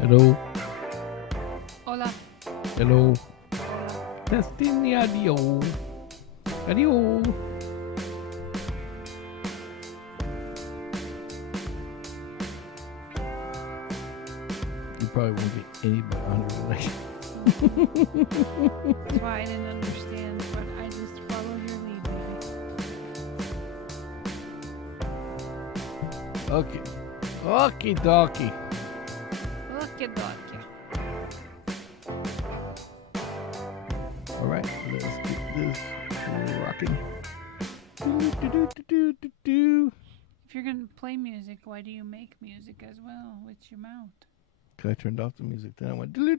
Hello. Hola. Hello. Testing the audio. Audio. You probably won't get anybody on here tonight. That's why I didn't understand, but I just followed your lead, baby. Okay. Okie dokie. Look at that. All right. Let's get this rocking. Do. If you're going to play music, why do you make music as well with your mouth? I turned off the music. Then I went do.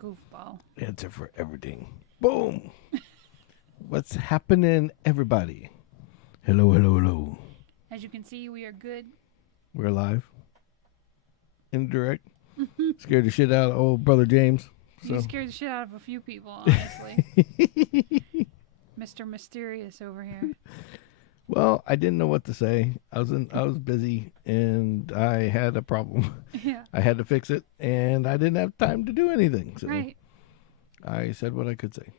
Goofball. Answer for everything. Boom. What's happening, everybody? Hello, hello, hello. As you can see, we are good. We're live. Indirect. Scared the shit out of old brother James. You scared the shit out of a few people, honestly. Mr. Mysterious over here. Well, I didn't know what to say. I was busy and I had a problem. Yeah. I had to fix it and I didn't have time to do anything. So Right. I said what I could say.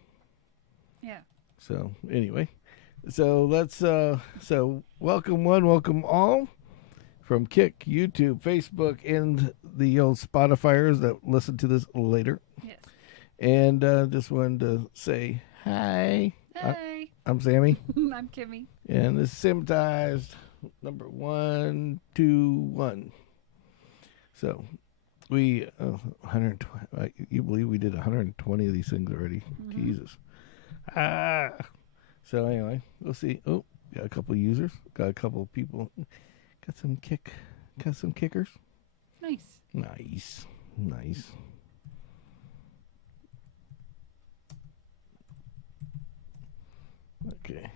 Yeah. So anyway, so let's so welcome one, welcome all from Kick, YouTube, Facebook, and the old Spotifyers that listen to this later. Yes. And just wanted to say hi. Hey. I'm Sammy. I'm Kimmy. And this is Sammitized number 121. So we 120. You believe we did 120 of these things already? Mm-hmm. Jesus. So anyway, we'll see. Oh, got a couple users. Got a couple of people. Got some kickers. Nice. Nice. Okay.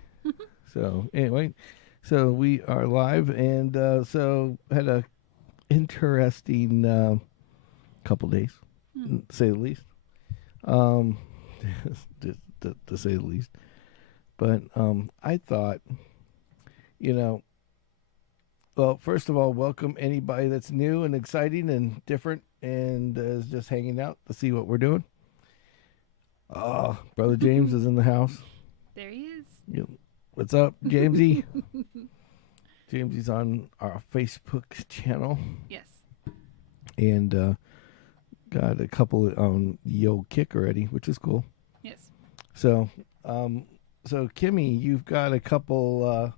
So anyway, so we are live, and so had a interesting couple days, to say the least. To say the least. But I thought, well, first of all, welcome anybody that's new and exciting and different and is just hanging out to see what we're doing. Brother James is in the house. There he is. What's up, Jamesy? Jamesy's on our Facebook channel. Yes. And got a couple on the old Kick already, which is cool. Yes. So, so Kimmy, you've got a couple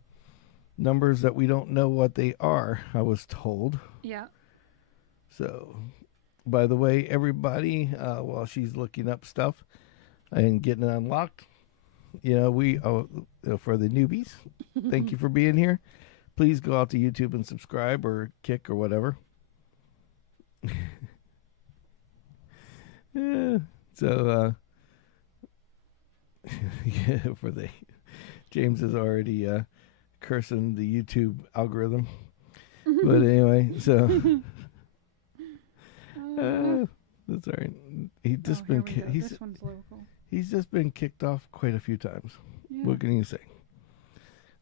numbers that we don't know what they are, I was told. Yeah. So, by the way, everybody, while she's looking up stuff and getting it unlocked, we for the newbies, thank you for being here. Please go out to YouTube and subscribe or Kick or whatever. Yeah. So, yeah, James is already cursing the YouTube algorithm. But anyway, so that's all right. He's just this one's local. He's just been kicked off quite a few times. Yeah. What can you say?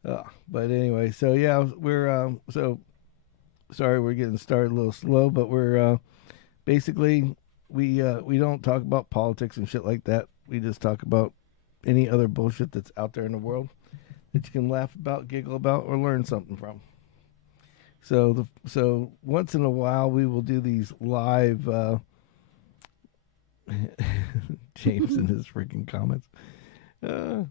But anyway, so yeah, we're so sorry we're getting started a little slow, but we're basically we don't talk about politics and shit like that. We just talk about any other bullshit that's out there in the world that you can laugh about, giggle about, or learn something from. So once in a while we will do these live James and his freaking comments. So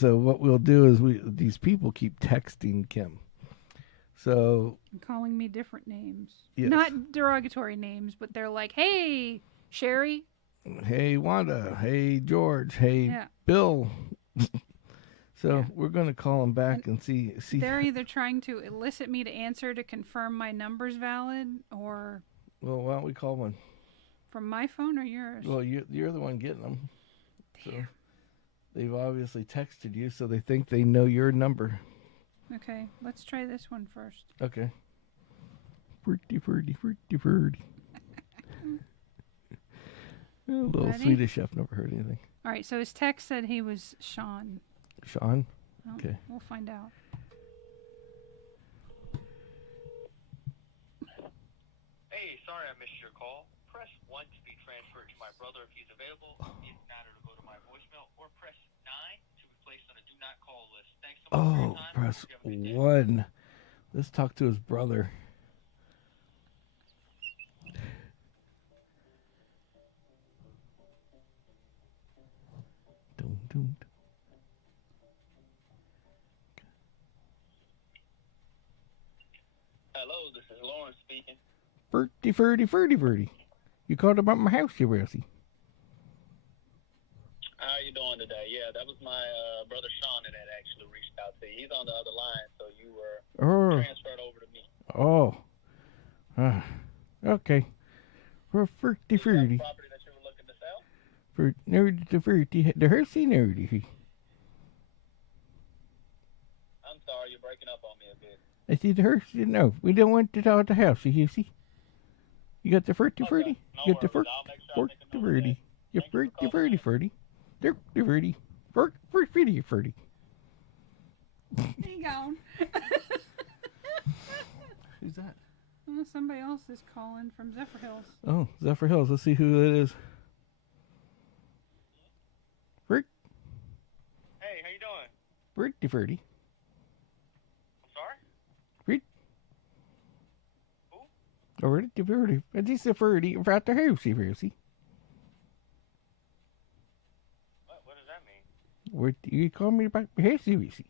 what we'll do is these people keep texting Kim. So Calling me different names. Yes. Not derogatory names, but they're like, hey, Sherry. Hey, Wanda. Hey, George. Hey, Bill. So we're going to call them back and see. They're either trying to elicit me to answer to confirm my number's valid or... Well, why don't we call one? From my phone or yours? Well, you're the one getting them. Damn. So they've obviously texted you, so they think they know your number. Okay, let's try this one first. Okay. Pretty. A little Ready? Swedish chef, never heard anything. All right, so his text said he was Sean. Sean? Well, Okay. We'll find out. Hey, sorry I missed your call. Press 1 to be transferred to my brother if he's available. If not, it'll go to my voicemail. Or press 9 to be placed on a do not call list. Thanks so much for your Oh, time. press Hope you have a good day. 1. Let's talk to his brother. Dun, dun. Hello, this is Lawrence speaking. Ferdy. You called about my house, you Rosie. How are you doing today? Yeah, that was my brother Sean that had actually reached out to you. He's on the other line, so you were transferred over to me. Okay. For Ferdy. Property that you were looking to sell? For nerdy to Ferdy. The Hersey nerdy. I'm sorry, you're breaking up on me a bit. I see the Hersey. No, we don't want to talk the house, you see. You got the Ferdy. No You got the worries. I'll make sure I make a note of Ferdy. that. You Thank you for calling in. Ferdy. They're Ferdy. Ferdy. Hang on. Who's that? Oh, somebody else is calling from Zephyr Hills. Oh, Zephyr Hills. Let's see who that is. Hey, how you doing? Ferdy. I'm sorry? Ferdy. And this is Ferdy about the house, you see. What does that mean? What you call me about my house, you see?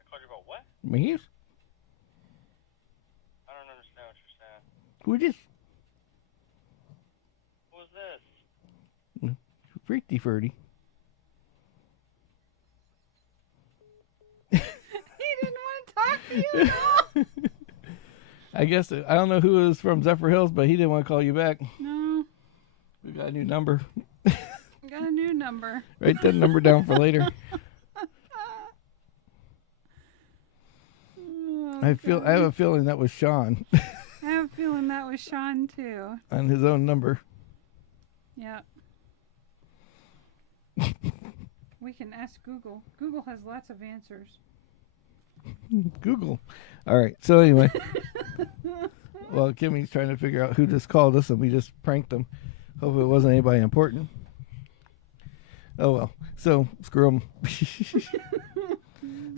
I called you about what? My house? I don't understand what you're saying. Who is this? Who's this? Ferdy. He didn't want to talk to you at all. I guess, I don't know who is from Zephyr Hills, but he didn't want to call you back. No. We got a new number. Got a new number. Write that number down for later. Oh, I have a feeling that was Sean I have a feeling that was Sean too. on his own number. Yeah. We can ask Google. Google has lots of answers. Google. All right. So anyway, well, Kimmy's trying to figure out who just called us, and we just pranked them. Hope it wasn't anybody important. Oh well. So screw them.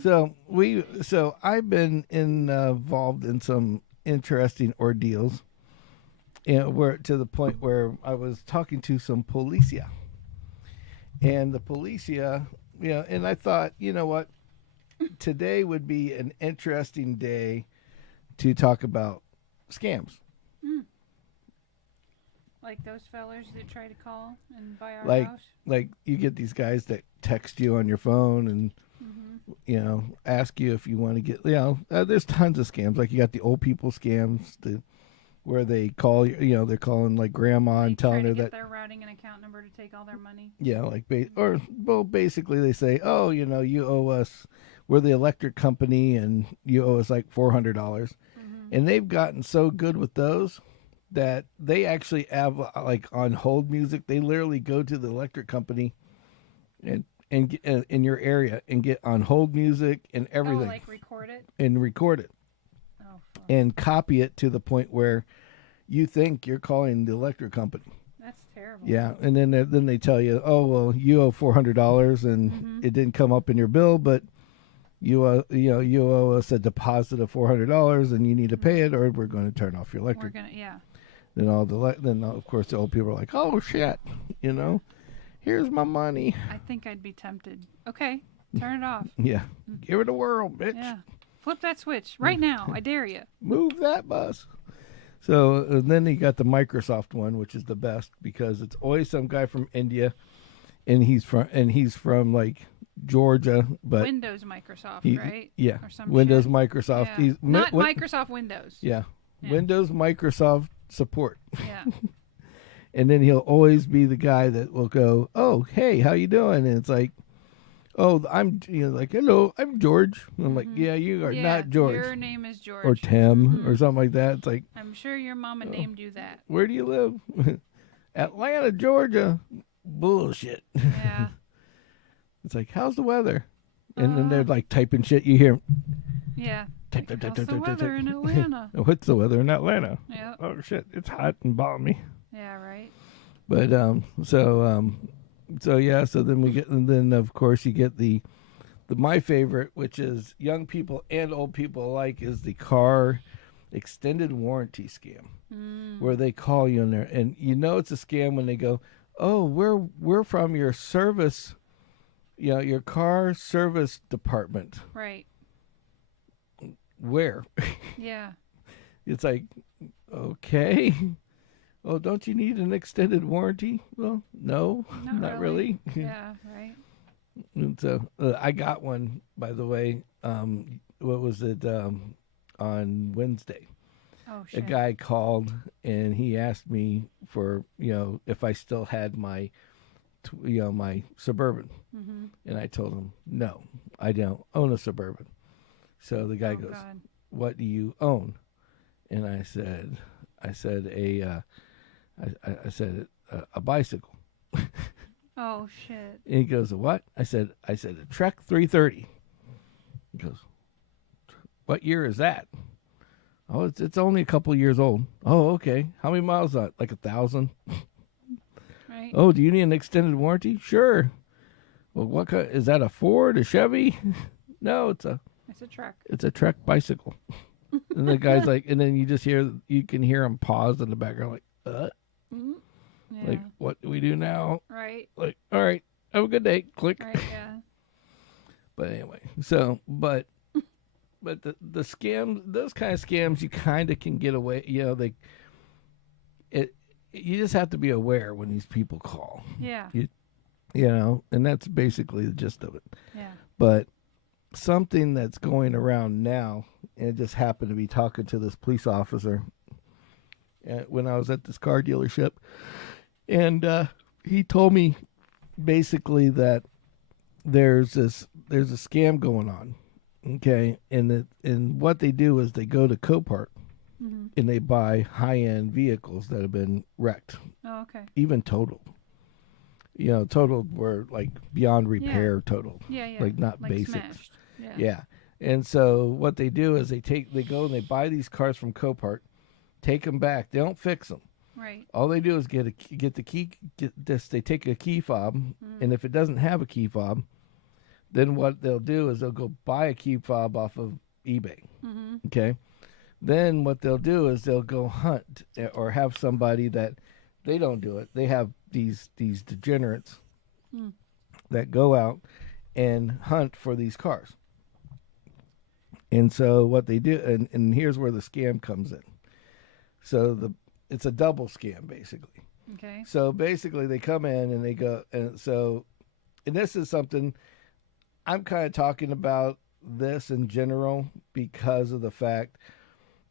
So I've been involved in some interesting ordeals, and where to the point where I was talking to some policia, and the policia, and I thought, you know what, today would be an interesting day to talk about scams. Like those fellers that try to call and buy our house. Like you get these guys that text you on your phone and ask you if you want to get, there's tons of scams. Like you got the old people scams, where they call you, they're calling like grandma and telling her that they're routing an account number to take all their money. Yeah, like basically they say, oh, you owe us. We're the electric company, and you owe us like $400. And they've gotten so good with those that they actually have like on hold music. They literally go to the electric company and get, in your area and get on hold music and everything. Oh, like record it? And record it. Oh. Fuck. And copy it to the point where you think you're calling the electric company. That's terrible. Yeah, and then they tell you, oh well, you owe $400 and it didn't come up in your bill, but you owe us a deposit of $400 and you need to pay it, or we're going to turn off your electric. Then of course the old people are like, oh shit, here's my money. I think I'd be tempted. Okay, turn it off. Yeah, give it a whirl, bitch. Yeah, flip that switch right now. I dare you. Move that bus. So then you got the Microsoft one, which is the best because it's always some guy from India, and he's from like Georgia, but Windows Microsoft, right? Yeah, or some Windows shit. Microsoft. Yeah. He's not Microsoft Windows. Yeah. Windows Microsoft support. Yeah. And then he'll always be the guy that will go, "Oh, hey, how you doing?" And it's like, "Oh, I'm like, hello, I'm George." And I'm like, "Yeah, you are not George. Your name is George or Tim or something like that." It's like, I'm sure your mama named you that. Where do you live? Atlanta, Georgia. Bullshit. Yeah. It's like, how's the weather? And then they're like typing shit. You hear, yeah, Type, type, type, How's type, the type, type, weather type. in Atlanta? What's the weather in Atlanta? Yep. Oh shit, it's hot and balmy. Yeah, right. But so yeah, so then we get, and then of course you get the my favorite, which is young people and old people alike, is the car extended warranty scam, where they call you in there, and you know it's a scam when they go, "Oh, we're from your service, your car service department." Right. Where? Yeah. It's like, okay. Oh, don't you need an extended warranty? Well, no, not really. Yeah, right. And so I got one, by the way. What was it? On Wednesday, Oh, a shit. guy called and he asked me for if I still had my my Suburban, and I told him no, I don't own a Suburban. So the guy goes, God. "What do you own?" And I said a bicycle. Oh, shit. And he goes, "A what?" I said a Trek 330. He goes, "What year is that?" "Oh, it's only a couple years old." "Oh, okay. How many miles on it?" "Like 1,000. Right. "Oh, do you need an extended warranty?" "Sure." "Well, what kind, is that? A Ford, a Chevy?" "No, It's a truck. it's a Trek bicycle." And the guy's like, and then you can hear him pause in the background, like, Yeah. like, what do we do now? Right. Like, all right, have a good day. Click. Right. Yeah. But anyway, so but the scams, those kind of scams, you kind of can get away. You just have to be aware when these people call. Yeah. And that's basically the gist of it. Yeah. But something that's going around now, and it just happened to be talking to this police officer when I was at this car dealership, and he told me basically that there's a scam going on, okay, and what they do is they go to Copart and they buy high-end vehicles that have been wrecked, Oh, okay. even totaled. Totaled were like beyond repair, totaled. Yeah, yeah. Like not like basics. Smashed. Yeah. Yeah. And so what they do is they go and they buy these cars from Copart, take them back. They don't fix them. Right. All they do is get the key. They take a key fob, and if it doesn't have a key fob, then what they'll do is they'll go buy a key fob off of eBay. Okay. Then what they'll do is they'll go hunt or have somebody that they don't do it. They have these degenerates that go out and hunt for these cars. And so what they do, and here's where the scam comes in. So it's a double scam, basically. Okay. So basically they come in and they go, and this is something I'm kind of talking about this in general because of the fact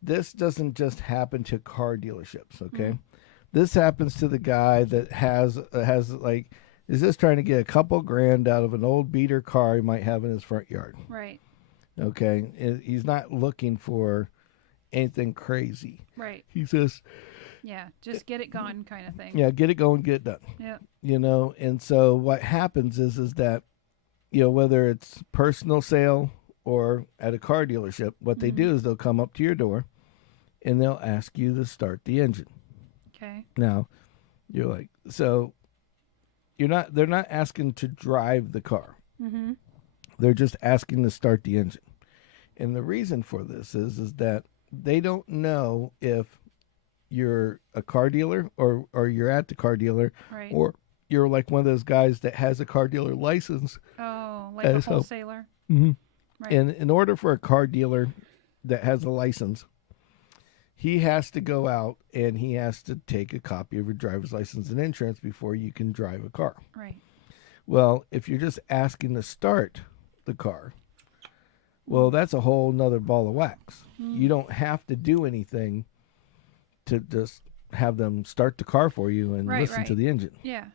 this doesn't just happen to car dealerships, okay? This happens to the guy that has like, is just trying to get a couple grand out of an old beater car he might have in his front yard. Right. Okay, he's not looking for anything crazy. Right. He says, Yeah. Just get it gone, kind of thing. "Yeah, get it going, get it done." Yeah. And so what happens is that, whether it's personal sale or at a car dealership, what they do is they'll come up to your door, and they'll ask you to start the engine. Okay. Now, you're like, so they're not asking to drive the car. They're just asking to start the engine. And the reason for this is that they don't know if you're a car dealer or you're at the car dealer, Right. or you're like one of those guys that has a car dealer license. Oh, like a As help. wholesaler. Mm-hmm. Right. And in order for a car dealer that has a license, he has to go out and he has to take a copy of your driver's license and insurance before you can drive a car. Right. Well, if you're just asking to start the car, well, that's a whole nother ball of wax. You don't have to do anything to just have them start the car for you and listen to the engine. Yeah.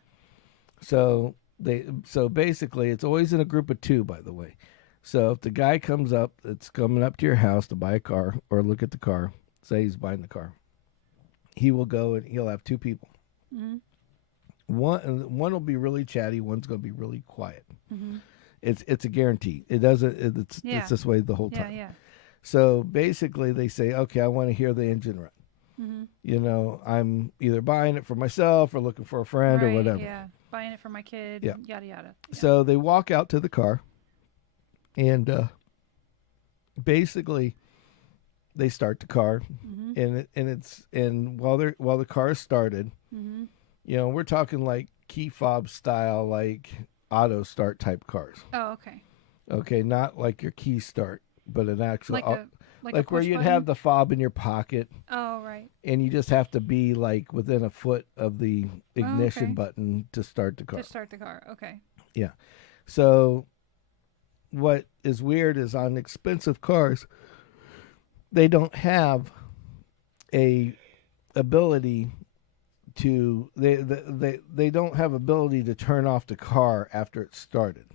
So basically it's always in a group of two, by the way. So if the guy comes up, that's coming up to your house to buy a car or look at the car, say he's buying the car, he will go and he'll have two people. One will be really chatty, one's going to be really quiet. It's a guarantee. It's this way the whole time. Yeah. So basically, they say, okay, I want to hear the engine run. Mhm. You know, I'm either buying it for myself or looking for a friend or Right, whatever. Yeah, buying it for my kid. Yeah. Yada yada. Yeah. So they walk out to the car, and basically, they start the car, Mhm. and while the car is started, Mhm. you know, we're talking like key fob style, like auto start type cars. Oh, okay. Okay, not like your key start, but an actual Like a like where push you'd button? have the fob in your pocket, Oh, right. and you just have to be like within a foot of the ignition okay. button to start the car. To start the car. Okay. Yeah. So what is weird is on expensive cars, they don't have a ability to they don't have ability to turn off the car after it's started.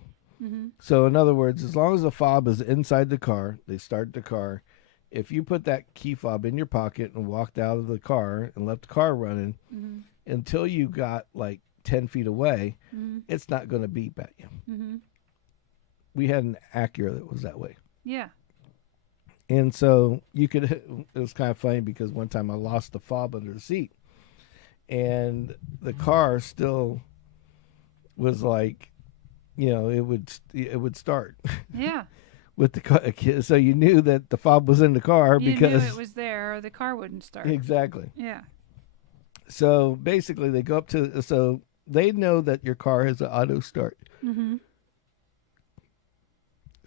Mhm. So in other words, as long as the fob is inside the car, they start the car. If you put that key fob in your pocket and walked out of the car and left the car running Mhm. until you got like 10 feet away, Mhm. it's not going to beep at you. Mhm. We had an Acura that was that way. Yeah. And so you could, it was kind of funny because one time I lost the fob under the seat and the car still was like, you know, it would start Yeah. with the car. So you knew that the fob was in the car You because knew it was there, or the car wouldn't start. exactly. Yeah. So basically they go up to, so they know that your car has an auto start. Mhm.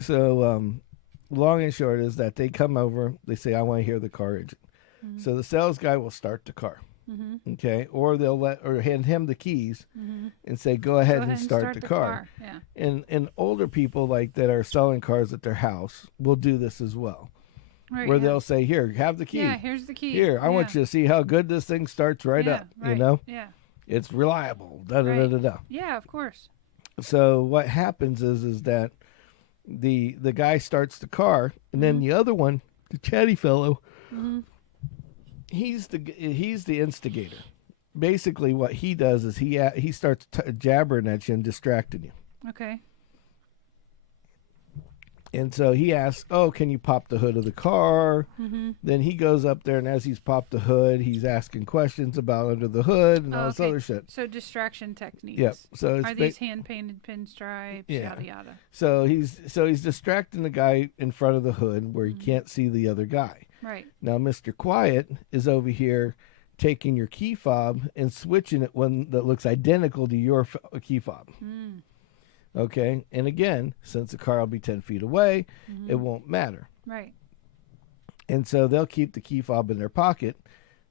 So long and short is that they come over, they say, I want to hear the car engine. Mhm. So the sales guy will start the car. Mhm. Okay, or they'll hand him the keys Mhm. and say, "Go ahead, Go and ahead and start the car." Yeah. And older people like that are selling cars at their house will do this as well, Right. where yeah. they'll say, "Here, have the key. Yeah. Here's the key. Here, I want you to see how good this thing starts right yeah, up. Right. You know, Yeah. it's reliable." Da da da da da. Yeah. Of course. So what happens is that the guy starts the car, and then the other one, the chatty fellow, Mhm. he's the instigator. Basically, what he does is he starts jabbering at you and distracting you. Okay. And so he asks, "Oh, can you pop the hood of the car?" Mhm. Then he goes up there, and as he's popped the hood, he's asking questions about under the hood and all this okay. other shit. So distraction techniques. Yep. So it's Are these hand painted pinstripes? Yeah. Yada yada. so he's distracting the guy in front of the hood where he can't see the other guy. Right. Now, Mr. Quiet is over here taking your key fob and switching it one that looks identical to your key fob. Mm. Okay, and again, since the car will be 10 feet away, Mhm. it won't matter. Right. And so they'll keep the key fob in their pocket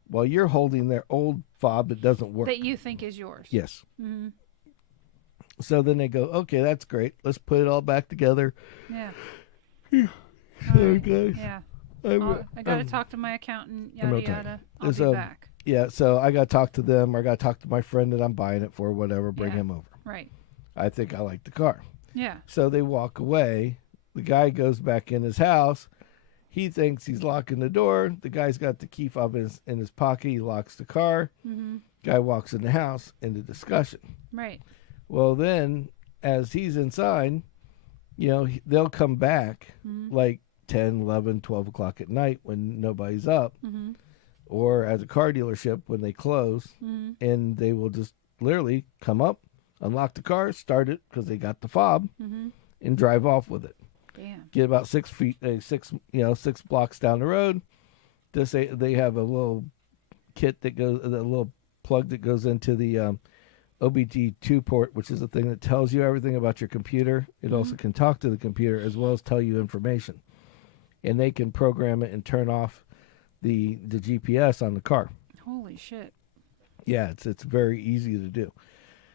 while you're holding their old fob that doesn't work. That you think is yours. Yes. Mhm. So then they go, okay, that's great. Let's put it all back together. Yeah. Sorry, Alright. guys. Yeah. I'm- I got to I'm- talk to my accountant. I'm Yada okay. yada. I'll So- be back. Yeah, so I got to talk to them, or I got to talk to my friend that I'm buying it for, whatever, bring Yeah. him over. Right. I think I like the car. Yeah. So they walk away. The guy goes back in his house. He thinks he's locking the door. The guy's got the key fob in his pocket. He locks the car. Mhm. Guy walks in the house. Into discussion. Right. Well, then, as he's inside, you know, they'll come back Mhm. like 10, 11, 12 o'clock at night when nobody's up, Mhm. or at a car dealership when they close, Mhm. and they will just literally come up, unlock the car, start it because they got the fob, Mhm. and drive off with it. Damn. Get about 6 blocks down the road. Just they have a little kit that goes, a little plug that goes into the OBD2 port, which is the thing that tells you everything about your computer. It also can talk to the computer as well as tell you information, and they can program it and turn off the GPS on the car. Holy shit. Yeah, it's very easy to do.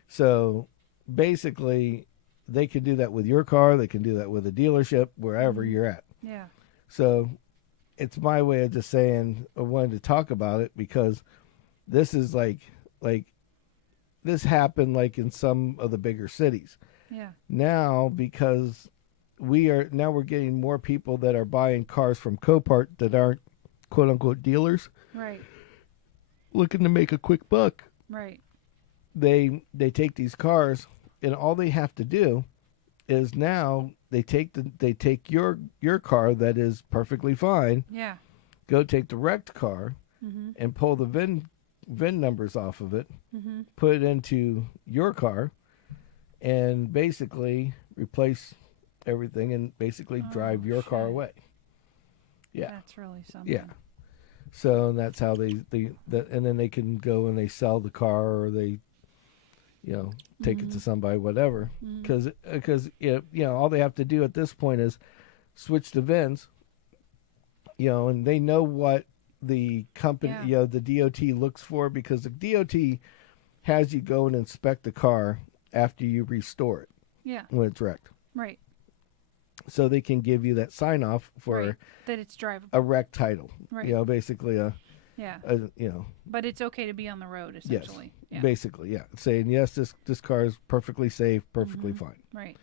So basically, they can do that with your car. They can do that with a dealership, wherever you're at. Yeah. So it's my way of just saying I wanted to talk about it because this is like this happened like in some of the bigger cities. Yeah. Now because we're getting more people that are buying cars from Copart that aren't quote unquote dealers Right. looking to make a quick buck. Right. They take these cars and all they have to do is now they take your car that is perfectly fine, Yeah. go take the wrecked car Mhm. and pull the VIN numbers off of it, Mhm. put it into your car, and basically replace everything and basically drive Oh, your car shit. away. Yeah. That's really something. Yeah. So that's how and then they can go and they sell the car, or they, take it to somebody, whatever. Mhm. Because all they have to do at this point is switch the VINs, and they know what the company, Yeah. the DOT looks for, because the DOT has you go and inspect the car after you restore it Yeah. when it's wrecked. Right. So they can give you that sign off for Right. That it's drivable. a wreck title. Right. Basically Yeah. a. But it's okay to be on the road, essentially. Yeah. Basically, yeah. Saying, yes, this car is perfectly safe, perfectly fine. Right.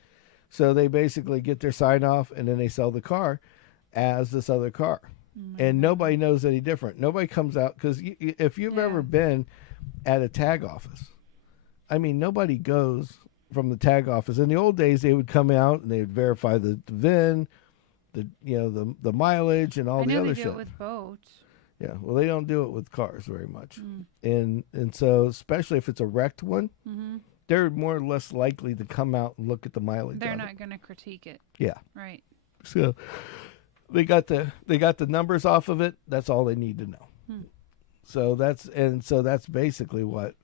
So they basically get their sign off, and then they sell the car as this other car. And nobody knows any different. Nobody comes out, because if you've ever been at a tag office, I mean, nobody goes from the tag office. In the old days, they would come out and they would verify the VIN, the mileage, and all I the know other they shit. do it with boats. Yeah, well, they don't do it with cars very much, Mm. and so especially if it's a wrecked one, Mm-hmm. they're more or less likely to come out and look at the mileage. They're on not it. going to critique it. Yeah. Right. So they got the numbers off of it. That's all they need to know. So that's basically what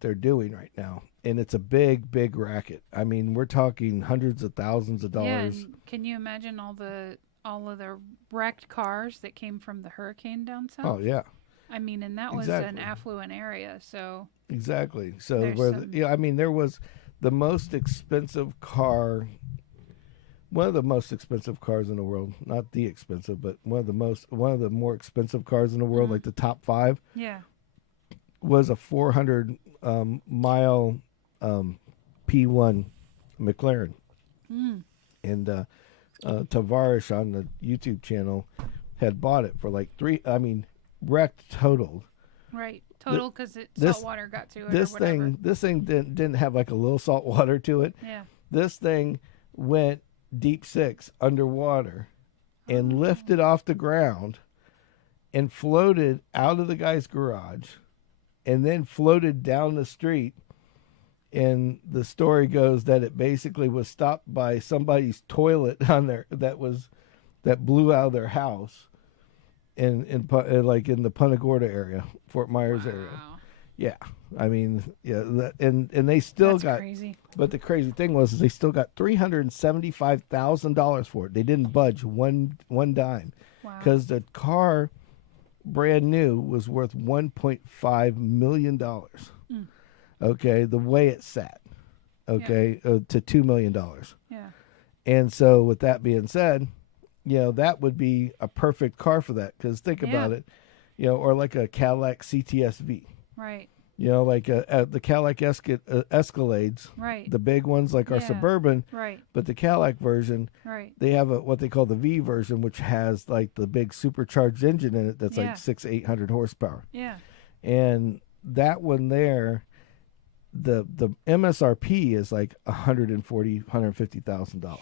they're doing right now, and it's a big racket. I mean, we're talking hundreds of thousands of dollars. Yeah. And can you imagine all of the wrecked cars that came from the hurricane down south? Oh yeah, I mean, and that was an affluent area, so exactly. So There's where some- I mean, there was the most expensive car. One of the most expensive cars in the world, not the expensive, but one of the more expensive cars in the world, like the top 5, yeah. was a 400 mile P1 McLaren. And Tavares on the YouTube channel had bought it for like wrecked, totaled. Right. Total because this- salt water got to it This or whatever. thing didn't have like a little salt water to it. Yeah. This thing went deep 6 underwater and lifted off the ground and floated out of the guy's garage and then floated down the street. And the story goes that it basically was stopped by somebody's toilet on there that blew out of their house in the Punta Gorda area, Fort Myers area. Wow. Yeah, I mean, yeah, and they still That's got. crazy. But the crazy thing was, is they still got $375,000 for it. They didn't budge one dime, Wow. because the car, brand new, was worth $1.5 million. Okay, the way it sat, okay, to $2 million. Yeah. And so, with that being said, that would be a perfect car for that. Because think about it, or like a Cadillac CTS-V. Right. Like the Cadillac Escalades, Right. the big ones like our Yeah. Suburban, Right. but the Cadillac version, Right. they have what they call the V version, which has like the big supercharged engine in it that's Yeah. like 600-800 horsepower. Yeah. And that one there, the MSRP is like $150,000.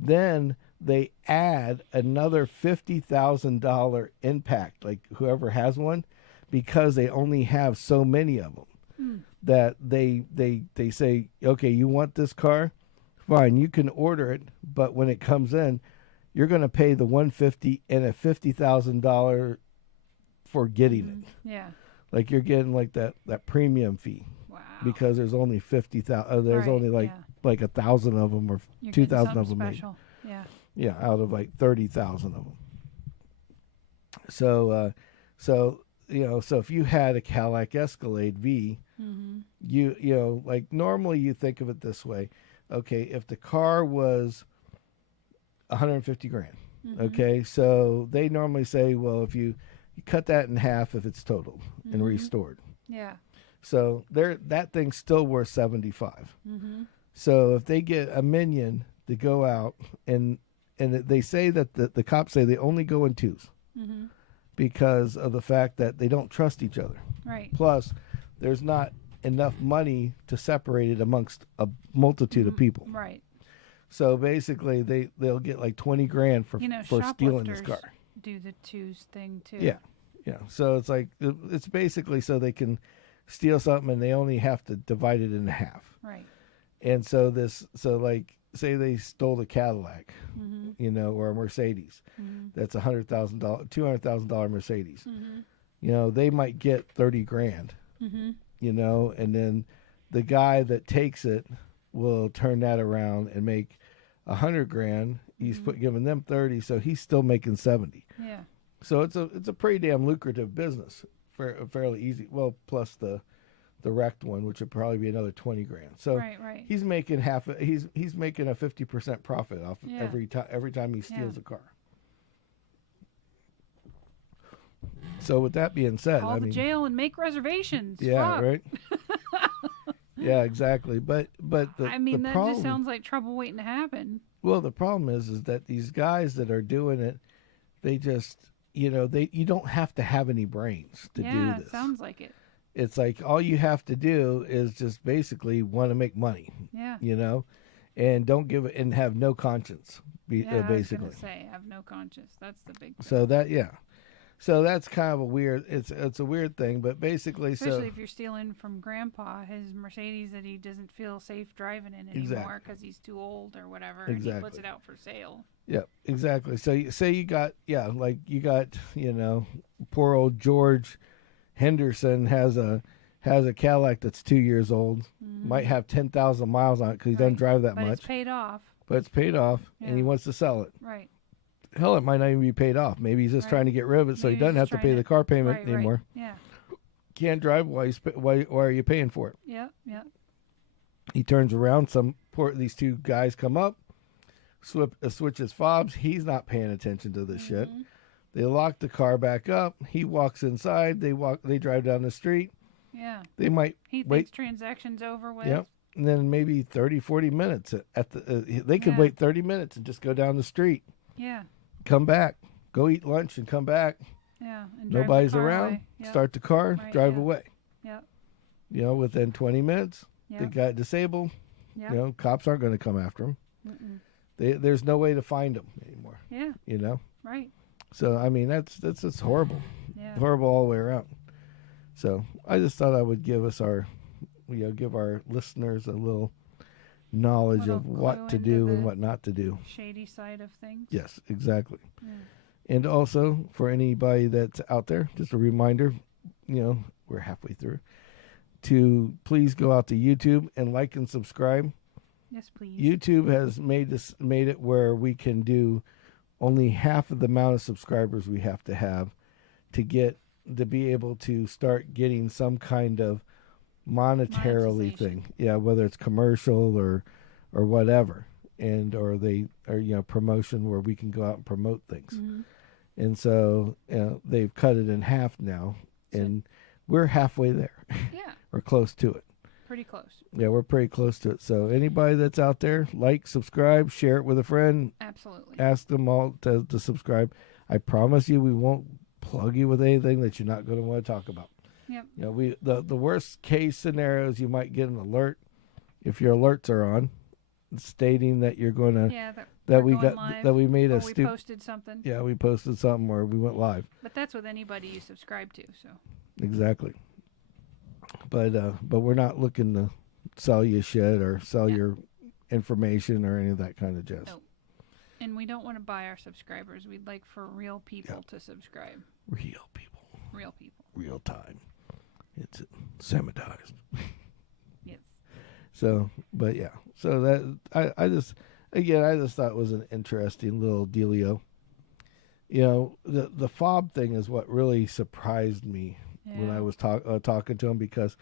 Then they add another $50,000 impact, like whoever has one, because they only have so many of them. That they say, okay, you want this car, fine, you can order it, but when it comes in, you're going to pay the $150 and a $50,000 for getting it. Yeah. Like you're getting like that premium fee, Wow. because there's only 50,000. There's Right, only like 1,000 of them, or You're 2,000 getting of them something made. special. Yeah. Yeah, out of like 30,000 of them. So so if you had a Cadillac Escalade V, like normally you think of it this way. Okay, if the car was 150 grand, okay, so they normally say, well, if you cut that in half if it's totaled and restored. Yeah. So that thing's still worth 75. So if they get a minion to go out and they say that the cops say they only go in twos because of the fact that they don't trust each other. Right. Plus, there's not enough money to separate it amongst a multitude of people. Right. So basically, they'll get like 20 grand for stealing this shoplifters car. do the twos thing too. Yeah, yeah. So it's like it's basically so they can steal something and they only have to divide it in half. Right. And so like say they stole a Cadillac, or a Mercedes, that's $100,000, $200,000 Mercedes. They might get 30 grand. And then the guy that takes it will turn that around and make 100 grand. He's giving them 30, so he's still making 70. Yeah. So it's a pretty damn lucrative business, fairly easy. Well, plus the wrecked one, which would probably be another 20 grand. So right. he's making he's making a 50% profit off every time he steals a car. So with that being said, call the jail and make reservations. Yeah, Fuck. right. Yeah, exactly. But the that problem, just sounds like trouble waiting to happen. Well, the problem is that these guys that are doing it, they just you don't have to have any brains to do this. Yeah, it sounds like it. It's like all you have to do is just basically want to make money. Yeah. And don't give it and have no conscience. Basically. I was gonna say have no conscience. That's the big thing. So that's kind of a weird. It's a weird thing, but basically, especially if you're stealing from Grandpa his Mercedes that he doesn't feel safe driving in anymore because he's too old or whatever, and he puts it out for sale. Yeah, exactly. So you got poor old George Henderson has a Cadillac that's 2 years old, might have 10,000 miles on it because he doesn't drive that much. But it's paid off. And he wants to sell it. Right. Hell, it might not even be paid off. Maybe he's just trying to get rid of it so he doesn't have to pay the car payment anymore. Right. Yeah. Can't drive. Why are you paying for it? Yeah. He turns around. These two guys come up, switches fobs. He's not paying attention to this shit. They lock the car back up. He walks inside. They drive down the street. Yeah. They might He thinks transaction's over with. Yep. And then maybe 30, 40 minutes they could wait 30 minutes and just go down the street. Yeah. Come back. Go eat lunch and come back. Yeah. And nobody's around. Yep. Start the car, drive away. Yep. Within 20 minutes, they got disabled. Yep. Cops aren't going to come after them. There's no way to find them anymore. Yeah. Right. So I mean that's just horrible. Yeah. Horrible all the way around. So I just thought I would give our listeners a little knowledge of what to do and what not to do. Shady side of things. Yes, exactly. Yeah. And also for anybody that's out there, just a reminder, we're halfway through, to please go out to YouTube and like and subscribe. Yes, please. YouTube has made it where we can do only half of the amount of subscribers we have to be able to start getting some kind of monetarily thing. Yeah, whether it's commercial or whatever, or promotion where we can go out and promote things. And so they've cut it in half now, and we're halfway there. Yeah. We're close to it. Pretty close. Yeah, we're pretty close to it. So anybody that's out there, like, subscribe, share it with a friend. Absolutely. Ask them all to subscribe. I promise you we won't plug you with anything that you're not going to want to talk about. Yep. The worst case scenarios, you might get an alert if your alerts are on, stating that you're going to we made a we posted something. Yeah, we posted something or we went live. But that's with anybody you subscribe to. So exactly. But we're not looking to sell you shit or sell your information or any of that kind of jazz. Nope. And we don't want to buy our subscribers. We'd like for real people to subscribe. Real people. Real people. Real time. It's Sammitized. Yes. So, but yeah. So that I just thought it was an interesting little dealio. The fob thing is what really surprised me when I was talking to them, because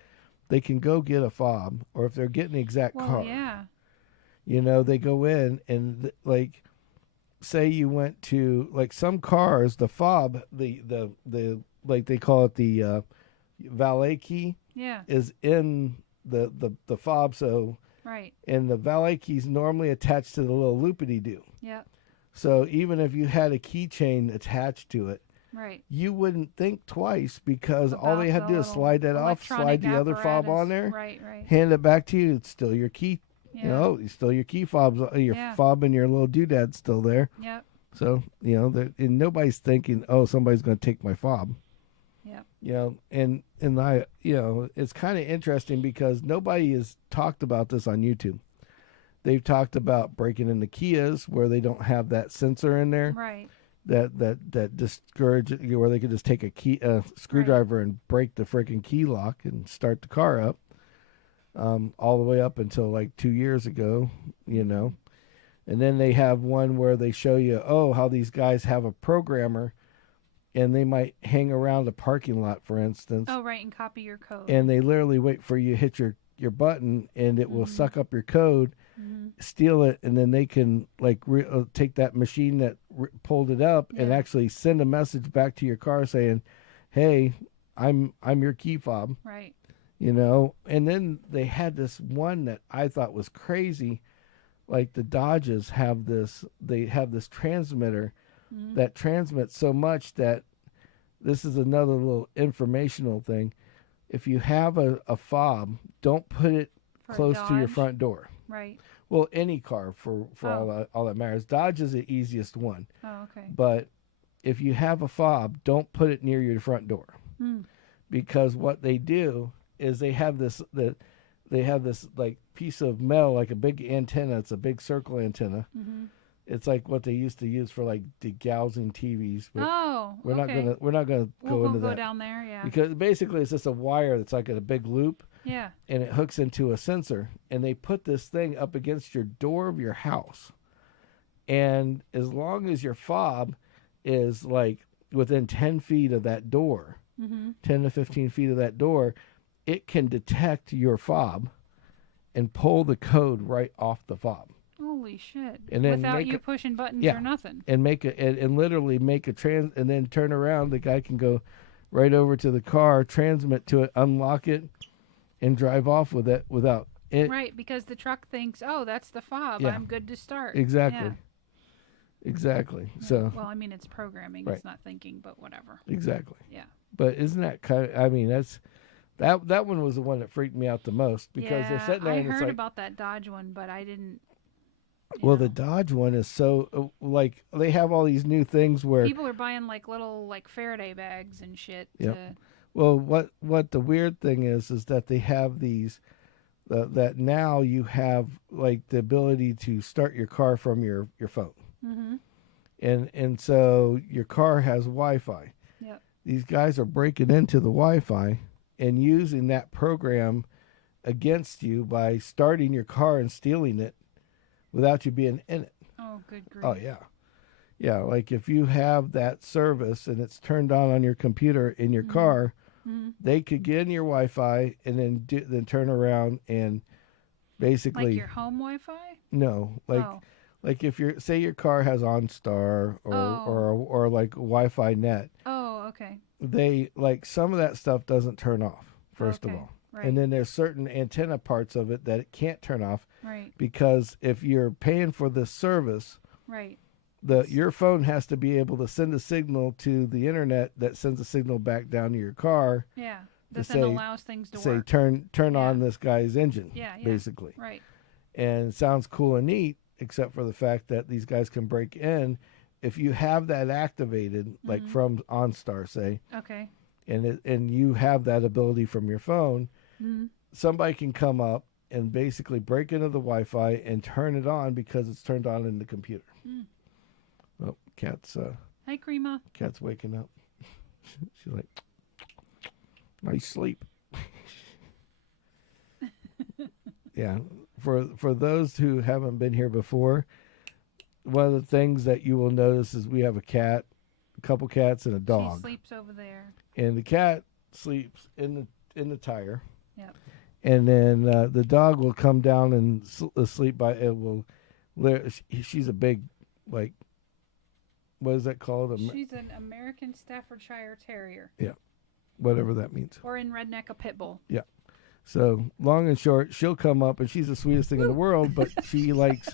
they can go get a fob, or if they're getting the exact car. Yeah. They go in and say you went to some cars, the fob, the they call it the valet key. Yeah. Is in the fob, so right. And the valet key's normally attached to the little loopity-doo. Yeah. So even if you had a keychain attached to it, right, you wouldn't think twice, because all they had to do is slide that off, slide the other fob on there, right, hand it back to you. It's still your key Yeah. You know, still your key fobs, your fob and your little doodad's still there. Yep. So, you know, and nobody's thinking, oh, somebody's going to take my fob. Yep. You know, and I, you know, it's kind of interesting because nobody has talked about this on YouTube. They've talked about breaking into Kias where they don't have that sensor in there. Right. That discourage where they could just take a screwdriver and break the freaking key lock and start the car up. All the way up until like 2 years ago, you know. And then they have one where they show you, how these guys have a programmer and they might hang around a parking lot, for instance. Oh, right, and copy your code. And they literally wait for you to hit your button and it will suck up your code, steal it, and then they can like take that machine that pulled it up and actually send a message back to your car saying, hey, I'm your key fob. Right. You know, and then they had this one that I thought was crazy. Like the Dodges have this transmitter that transmits so much that this is another little informational thing. If you have a fob, don't put it close to your front door. Right. Well, any car for all that matters. Dodge is the easiest one. Oh, okay. But if you have a fob, don't put it near your front door. Because what they do is they have this like piece of metal, like a big antenna. It's a big circle antenna. It's like what they used to use for like degaussing TVs. But we're not gonna go into that. We'll go down there, yeah. Because basically it's just a wire that's like a big loop. Yeah. And it hooks into a sensor, and they put this thing up against your door of your house. And as long as your fob is like within 10 feet of that door, 10 to 15 feet of that door, it can detect your fob and pull the code right off the fob. Holy shit. And then without you pushing buttons or nothing. And literally make a and then turn around. The guy can go right over to the car, transmit to it, unlock it, and drive off with it without it. Right, because the truck thinks, oh, that's the fob. I'm good to start. Exactly. Yeah. Exactly. So. Well, I mean, it's programming. Right. It's not thinking, but whatever. Exactly. Yeah. But isn't that kind of? I mean, that one was the one that freaked me out the most because they're sitting there. I and heard it's like, about that Dodge one, but I didn't. Well, the Dodge one is so like they have all these new things where people are buying like little like Faraday bags and shit. Yeah. Well, what the weird thing is that they have these that now you have like the ability to start your car from your phone. And so your car has Wi-Fi. Yep. These guys are breaking into the Wi-Fi and using that program against you by starting your car and stealing it without you being in it. Oh, good grief. Oh, yeah. Yeah, like if you have that service and it's turned on your computer in your car, they could get in your Wi-Fi and then turn around and basically... Like your home Wi-Fi? No, like if say your car has OnStar or like Wi-Fi net. Oh, okay. They like some of that stuff doesn't turn off, first of all. Right. And then there's certain antenna parts of it that it can't turn off. Right. Because if you're paying for this service, right, your phone has to be able to send a signal to the internet that sends a signal back down to your car. Yeah. That then allows things to work. Say turn on this guy's engine. Yeah. Basically. Right. And it sounds cool and neat, except for the fact that these guys can break in. If you have that activated, like from OnStar, say. Okay. And you have that ability from your phone, somebody can come up and basically break into the Wi-Fi and turn it on because it's turned on in the computer. Oh, cat's Hi, Crema. Cat's waking up. She's like, nice sleep. Yeah. For those who haven't been here before, one of the things that you will notice is we have a cat, a couple cats, and a dog. She sleeps over there. And the cat sleeps in the tire. Yep. And then the dog will come down and sleep by it. She's a big, like, what is that called? She's an American Staffordshire Terrier. Yeah, whatever that means. Or in redneck, a pit bull. Yeah. So long and short, she'll come up, and she's the sweetest thing in the world, but she likes...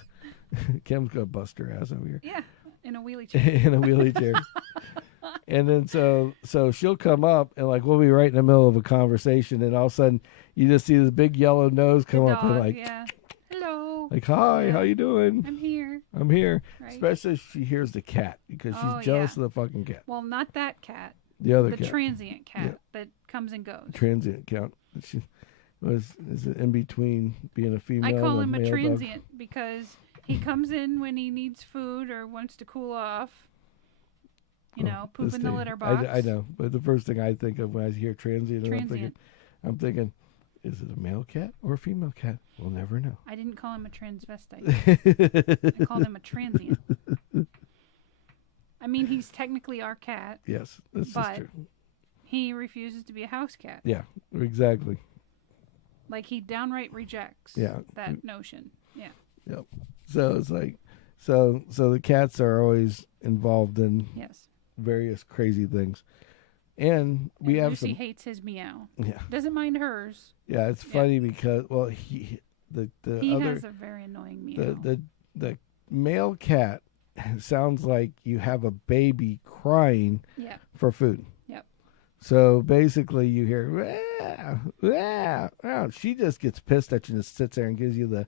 Kim's going to bust her ass over here. Yeah, in a wheelie chair. In a wheelie chair. And then so she'll come up, and like we'll be right in the middle of a conversation, and all of a sudden you just see this big yellow nose come up and like, yeah, hello. hello. Like, hi, Yeah. how you doing? I'm here. I'm here. Right. Especially if she hears the cat because she's jealous of the fucking cat. Well, not that cat. The other the cat. transient cat that comes and goes. Transient cat. Is it in between being a female? I call him and a male transient because he comes in when he needs food or wants to cool off. Poop in the litter box. I know, but the first thing I think of when I hear transient. I'm thinking, is it a male cat or a female cat? We'll never know. I didn't call him a transvestite. I called him a transient. I mean, he's technically our cat. Yes, that's but true. He refuses to be a house cat. Yeah, exactly. Like he downright rejects that notion. Yeah. Yep. So it's like, so the cats are always involved in various crazy things, and Lucy hates his meow. Yeah. Doesn't mind hers. Yeah, it's funny because he has a very annoying meow. The male cat sounds like you have a baby crying for food. Yep. So basically you hear, wah, wah. She just gets pissed at you and just sits there and gives you the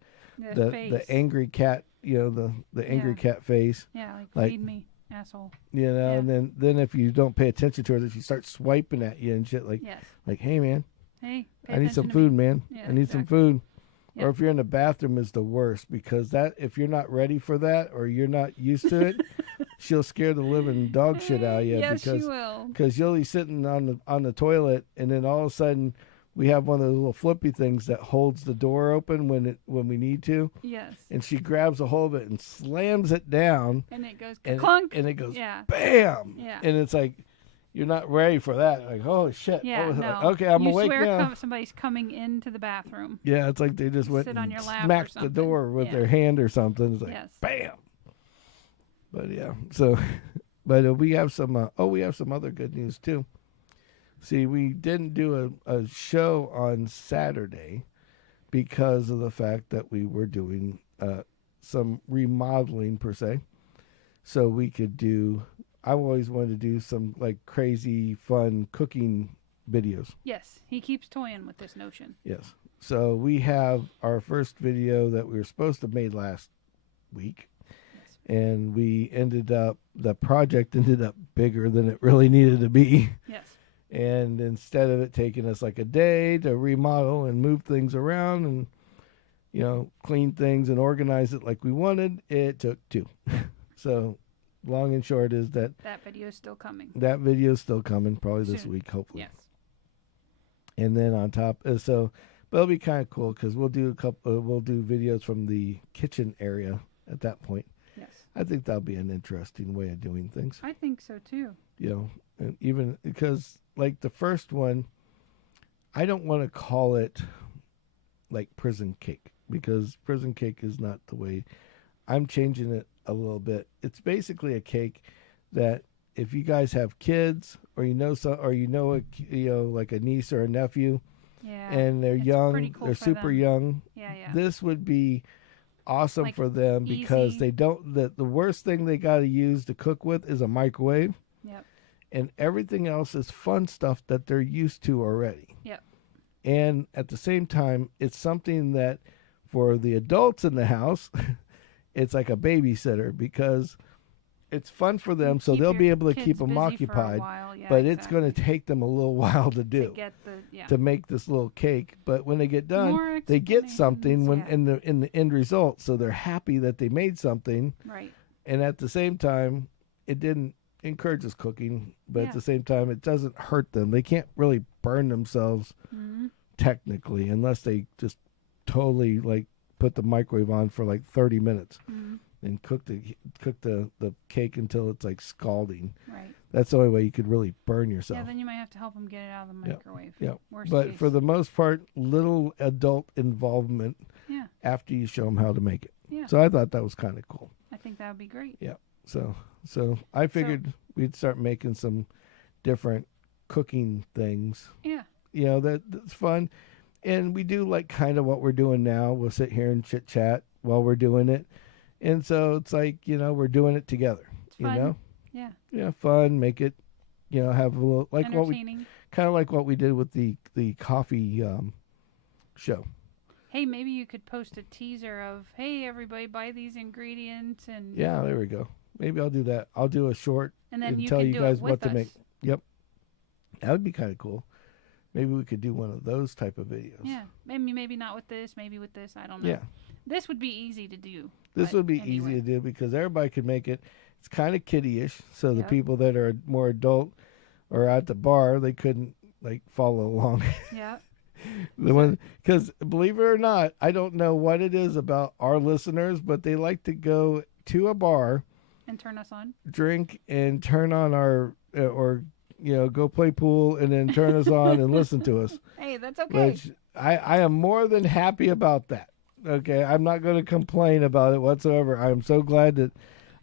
angry cat, the angry cat face. Yeah, like feed me, asshole. And then if you don't pay attention to her, she starts swiping at you and shit like, hey man, I need some food, man. I need some food. Yep. Or if you're in the bathroom is the worst because if you're not ready for that or you're not used to it, she'll scare the living dog shit out of you. Yes, she will. Because you'll be sitting on the toilet and then all of a sudden we have one of those little flippy things that holds the door open when we need to. Yes. And she grabs a hold of it and slams it down. And it goes clunk. And it goes bam. Yeah. And it's like you're not ready for that. Like, oh shit. Yeah, no. Like, okay, I'm awake now. You swear somebody's coming into the bathroom. Yeah, it's like they just went and smacked the door with their hand or something. It's like bam. But yeah, so, but we have some other good news too. See, we didn't do a show on Saturday because of the fact that we were doing some remodeling per se. So we could do, I always wanted to do some like crazy fun cooking videos. Yes, he keeps toying with this notion. Yes. So we have our first video that we were supposed to have made last week. And the project ended up bigger than it really needed to be. Yes. And instead of it taking us like a day to remodel and move things around and, clean things and organize it like we wanted, it took 2. So long and short is that video is still coming. That video is still coming probably this week, hopefully. Yes. And then on top, but it'll be kind of cool because we'll do videos from the kitchen area at that point. Yes. I think that'll be an interesting way of doing things. I think so too. And even because like the first one, I don't want to call it like prison cake because prison cake is not the way. I'm changing it a little bit. It's basically a cake that if you guys have kids or like a niece or a nephew, and they're young, cool they're super young. Yeah. This would be awesome like for them because easy. they don't. The worst thing they got to use to cook with is a microwave. Yep. And everything else is fun stuff that they're used to already. Yep. And at the same time, it's something that for the adults in the house, it's like a babysitter because it's fun for them, so they'll be able to keep them occupied. But it's going to take them a little while to do to make this little cake. But when they get done, they get something in the end result, so they're happy that they made something. Right. And at the same time, it didn't encourages cooking, but at the same time, it doesn't hurt them. They can't really burn themselves technically unless they just totally like put the microwave on for like 30 minutes and cook the cake until it's like scalding. Right. That's the only way you could really burn yourself. Yeah, then you might have to help them get it out of the microwave. Yeah. Worst But case. for the most part, little adult involvement after you show them how to make it. Yeah. So I thought that was kind of cool. I think that would be great. Yeah. So I figured we'd start making some different cooking things. Yeah. That's fun. And we do like kind of what we're doing now. We'll sit here and chit chat while we're doing it. And so it's like, we're doing it together. It's fun. Yeah. Yeah, fun, make it, have a little like what we did with the coffee show. Hey, maybe you could post a teaser of, hey, everybody, buy these ingredients and. Yeah, there we go. Maybe I'll do that. I'll do a short and then you tell can you do guys it what with to us. make. Yep, that would be kind of cool. Maybe we could do one of those type of videos. Yeah, maybe not with this, maybe with this. I don't know. Yeah, this would be easy to do. this would be anyway. easy to do because everybody could make it. It's kind of kiddie-ish, so the Yep. people that are more adult or at the bar, they couldn't like follow along. Yeah. The one, because believe it or not, I don't know what it is about our listeners, but they like to go to a bar and turn us on, drink, and turn on our or go play pool and then turn us on and listen to us. Hey, that's okay. Which I am more than happy about that. Okay, I'm not going to complain about it whatsoever. I'm so glad that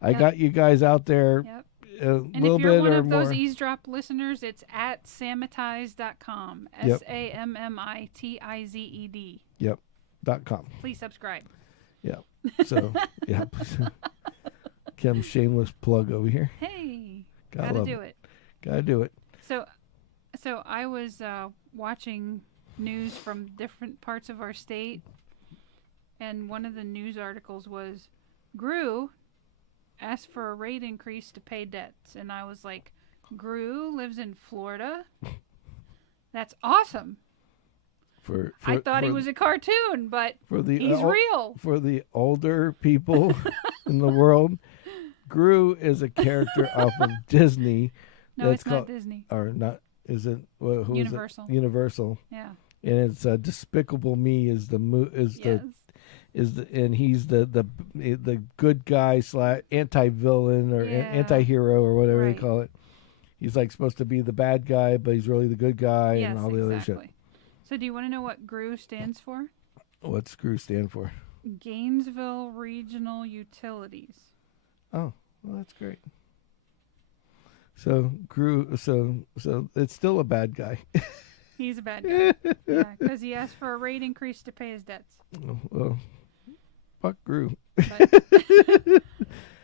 I got you guys out there. Yep. A and little if you're bit one or of those more. eavesdrop listeners, it's at sammitized.com. Yep. SAMMITIZED. Yep. .com. Please subscribe. Yeah. So yeah. Kim's shameless plug over here. Hey, Gotta gotta love do it. Gotta do it. So I was watching news from different parts of our state, and one of the news articles was Gru asked for a rate increase to pay debts, and I was like, Gru lives in Florida? That's awesome. I thought he was a cartoon, but he's real. For the older people in the world, Gru is a character off of Disney. No, it's not Disney. Or not? Is it? Who Universal. Is it? Universal. Yeah. And it's Despicable Me is the and he's the good guy / anti-villain or anti-hero or whatever they call it. He's like supposed to be the bad guy, but he's really the good guy and all the other shit. So do you want to know what GRU stands for? What's GRU stand for? Gainesville Regional Utilities. Oh, well, that's great. So GRU, so it's still a bad guy. He's a bad guy. Yeah, because he asked for a rate increase to pay his debts. Oh, well, fuck GRU.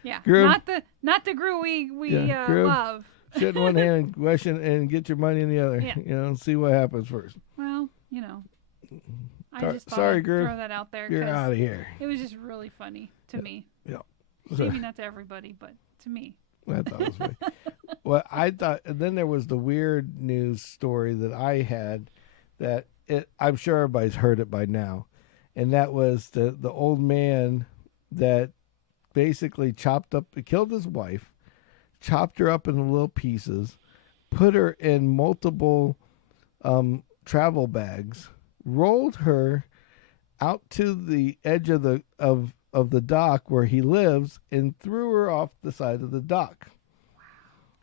Yeah, GRU. not the GRU we GRU. love. Shit in one hand and question and get your money in the other. Yeah. And see what happens first. Well, I just thought sorry, I'd GRU. throw that out there. You're out of here. It was just really funny to me. Yeah. Maybe not to everybody, but to me. I thought it was funny. Well, I thought, and then there was the weird news story that I had that I'm sure everybody's heard it by now. And that was the old man that basically killed his wife, chopped her up into little pieces, put her in multiple travel bags, rolled her out to the edge of the dock where he lives, and threw her off the side of the dock. Wow.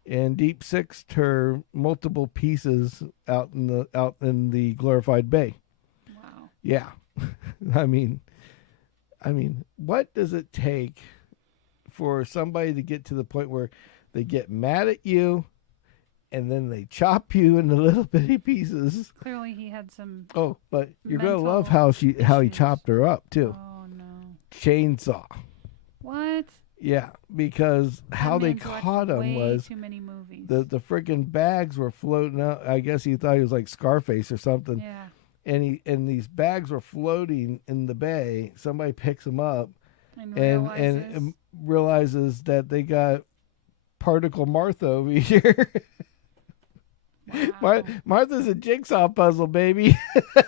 And deep sixed her multiple pieces out in the glorified bay. Wow. Yeah. I mean, what does it take for somebody to get to the point where they get mad at you and then they chop you into little bitty pieces? Clearly he had some. Oh, but you're going to love how he chopped her up too. Oh no. Chainsaw. What? Yeah, because how they caught him was too many movies. The freaking bags were floating out. I guess he thought he was like Scarface or something. Yeah. And these bags were floating in the bay. Somebody picks them up and realizes that they got Particle Martha over here. Wow. Martha's a jigsaw puzzle, baby.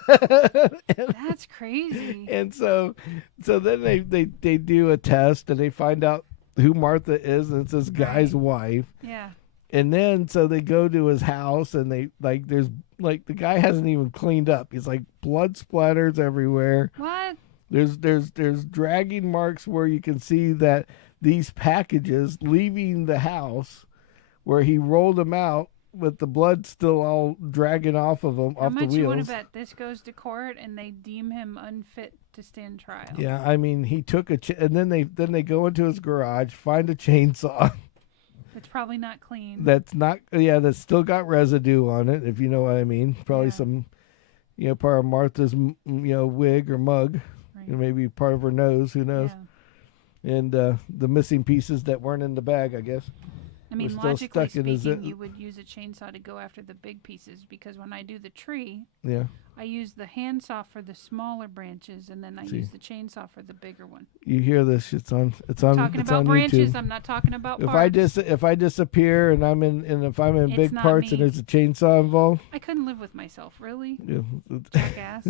That's crazy. And so then they do a test and they find out who Martha is, and it's this guy's wife. Yeah. And then so they go to his house and there's the guy hasn't even cleaned up. He's like blood splatters everywhere. What? There's dragging marks where you can see that these packages leaving the house where he rolled them out with the blood still all dragging off of him, off the wheels. How much you want to bet this goes to court and they deem him unfit to stand trial? Yeah, I mean, he took and then they go into his garage, find a chainsaw. It's probably not clean. That's still got residue on it, if you know what I mean. Probably some, part of Martha's, wig or mug, right. Maybe part of her nose, who knows? Yeah. And the missing pieces that weren't in the bag, I guess. I mean, still logically stuck in the speaking, you would use a chainsaw to go after the big pieces because when I do the tree, Yeah. I use the handsaw for the smaller branches, and then I See. use the chainsaw for the bigger one. You hear this? It's on. It's I'm on. talking It's about on branches. YouTube. I'm not talking about If parts. if I disappear and if I'm in It's big not parts me. and there's a chainsaw involved, I couldn't live with myself, really, yeah. jackass.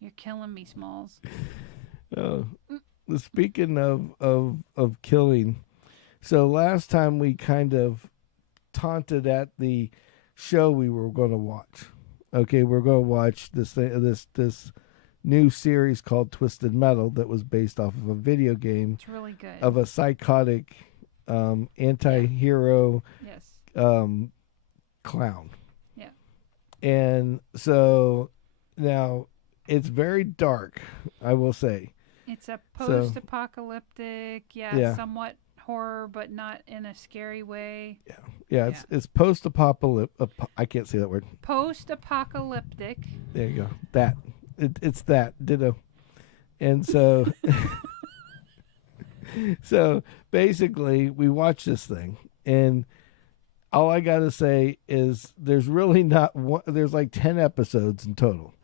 You're killing me, Smalls. Speaking of killing, so last time we kind of taunted at the show we were going to watch. Okay, we're going to watch this new series called Twisted Metal that was based off of a video game It's really good. of a psychotic anti-hero Yes. clown. Yeah. And so now it's very dark, I will say. It's a post-apocalyptic, Yeah. somewhat horror, but not in a scary way. Yeah, it's post-apocalyptic. I can't say that word. Post-apocalyptic. There you go. That it's that ditto. And so so basically we watch this thing, and all I gotta say is there's really not one, there's like 10 episodes in total.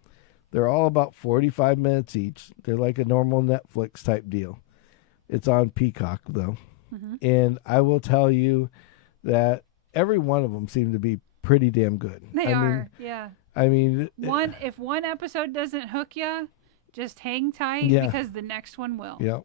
They're all about 45 minutes each. They're like a normal Netflix type deal. It's on Peacock though. Mm-hmm. And I will tell you that every one of them seem to be pretty damn good. They are, yeah. I mean, If one episode doesn't hook you, just hang tight because the next one will. Yeah.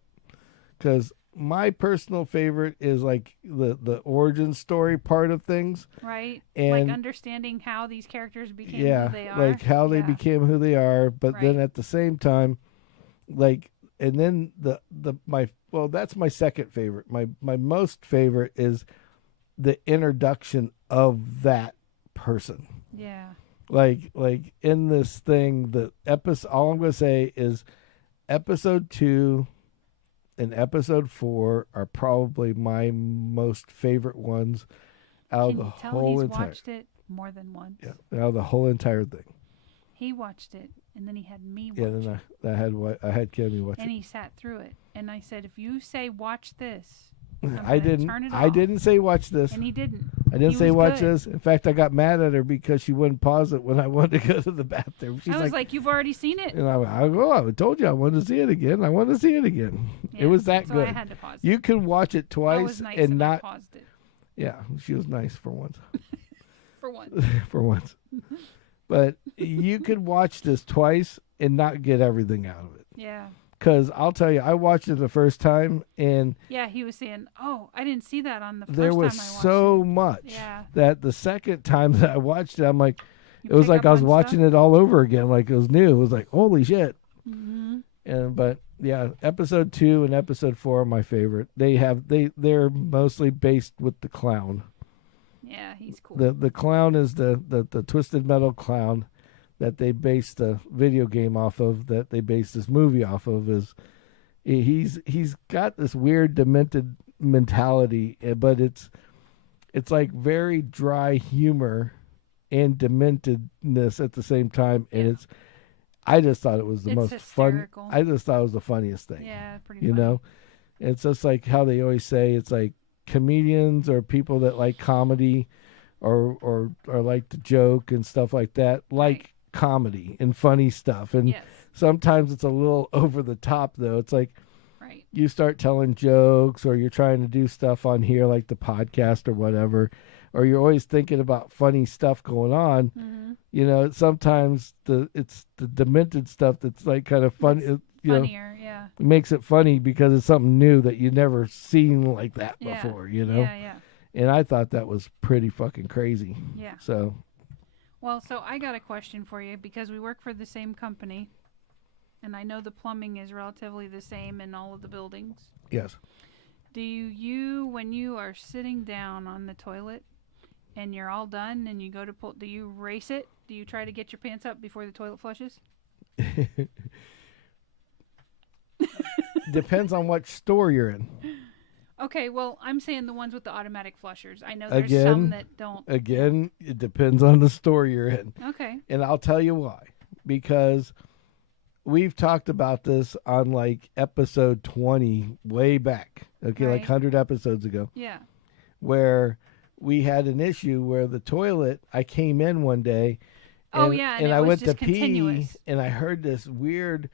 Because my personal favorite is like the origin story part of things. Right. And like understanding how these characters became who they are. like how they became who they are. But then at the same time, like, and then that's my second favorite. My most favorite is the introduction of that person. Yeah. Like in this thing, the episode, all I'm going to say is episode 2 and episode 4 are probably my most favorite ones out of the whole he's entire. watched it more than once. Yeah, out of the whole entire thing. He watched it, and then he had me watch Yeah, then I had Kimmy watch and it. he sat through it, and I said, "If you say watch this, I didn't. Turn it I off." didn't say watch this. And he didn't. I didn't He say was watch good. this. In fact, I got mad at her because she wouldn't pause it when I wanted to go to the bathroom. She's I was like, "You've already seen it." and I told you I wanted to see it again. I want to see it again. Yeah, It was that so good. I had to pause. You can watch it I twice was nice and I not. paused it Yeah, she was nice for once. for once. For once. But you could watch this twice and not get everything out of it. Yeah. Because I'll tell you, I watched it the first time, and Yeah, he was saying, "Oh, I didn't see that on the first there was time I watched so it." much Yeah. that the second time that I watched it, I'm like, You it was pick like up I was on watching stuff? it all over again, like it was new. It was like, holy shit. Mm-hmm. But yeah, episode 2 and episode 4 are my favorite. They're mostly based with the clown. Yeah, he's cool. The clown is the Twisted Metal clown that they based the video game off of, that they based this movie off of. Is he's got this weird demented mentality, but it's like very dry humor and dementedness at the same time, and I just thought it was the It's most hysterical. fun. I just thought it was the funniest thing. Yeah, pretty You funny. know, it's just like how they always say, it's like comedians or people that like comedy or like to joke and stuff like that, like comedy and funny stuff. And Yes. sometimes it's a little over the top, though. It's like Right. you start telling jokes, or you're trying to do stuff on here like the podcast or whatever, or you're always thinking about funny stuff going on. Mm-hmm. You know, sometimes it's the demented stuff that's like kind of funny. That's You know, funnier, yeah. it makes it funny because it's something new that you've never seen like that Yeah. before, you know? Yeah. And I thought that was pretty fucking crazy. Yeah. So, Well, so I got a question for you because we work for the same company, and I know the plumbing is relatively the same in all of the buildings. yes. Do you, when you are sitting down on the toilet and you're all done and you go to pull, do you race it? Do you try to get your pants up before the toilet flushes? Depends on what store you're in. Okay, well, I'm saying the ones with the automatic flushers. I know there's some that don't. Again, it depends on the store you're in. Okay. And I'll tell you why. Because we've talked about this on like episode 20 way back. Okay, like Right. 100 episodes ago, Yeah. where we had an issue where the toilet. I came in one day. Oh, yeah, and it I was went to just pee, continuous. and I heard this weird,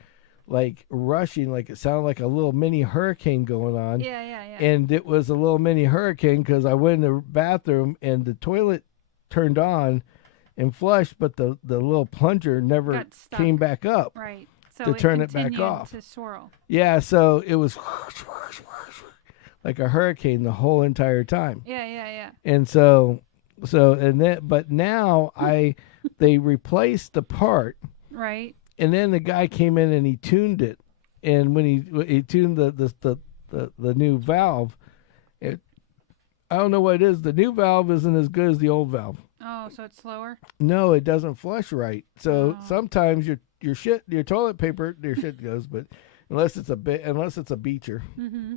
like rushing, like it sounded like a little mini hurricane going on. Yeah, yeah, yeah. And it was a little mini hurricane because I went in the bathroom and the toilet turned on and flushed, but the little plunger never Got stuck. came back up. Right. So to turn it back continued off. to swirl. Yeah, so it was like a hurricane the whole entire time. Yeah, yeah, yeah. And but now they replaced the part, Right. and then the guy came in and he tuned it, and when he tuned the new valve, I don't know what it is. The new valve isn't as good as the old valve. Oh, so it's slower? No, it doesn't flush right. So Oh. sometimes your toilet paper, your shit goes, but unless it's a beacher, Mm-hmm.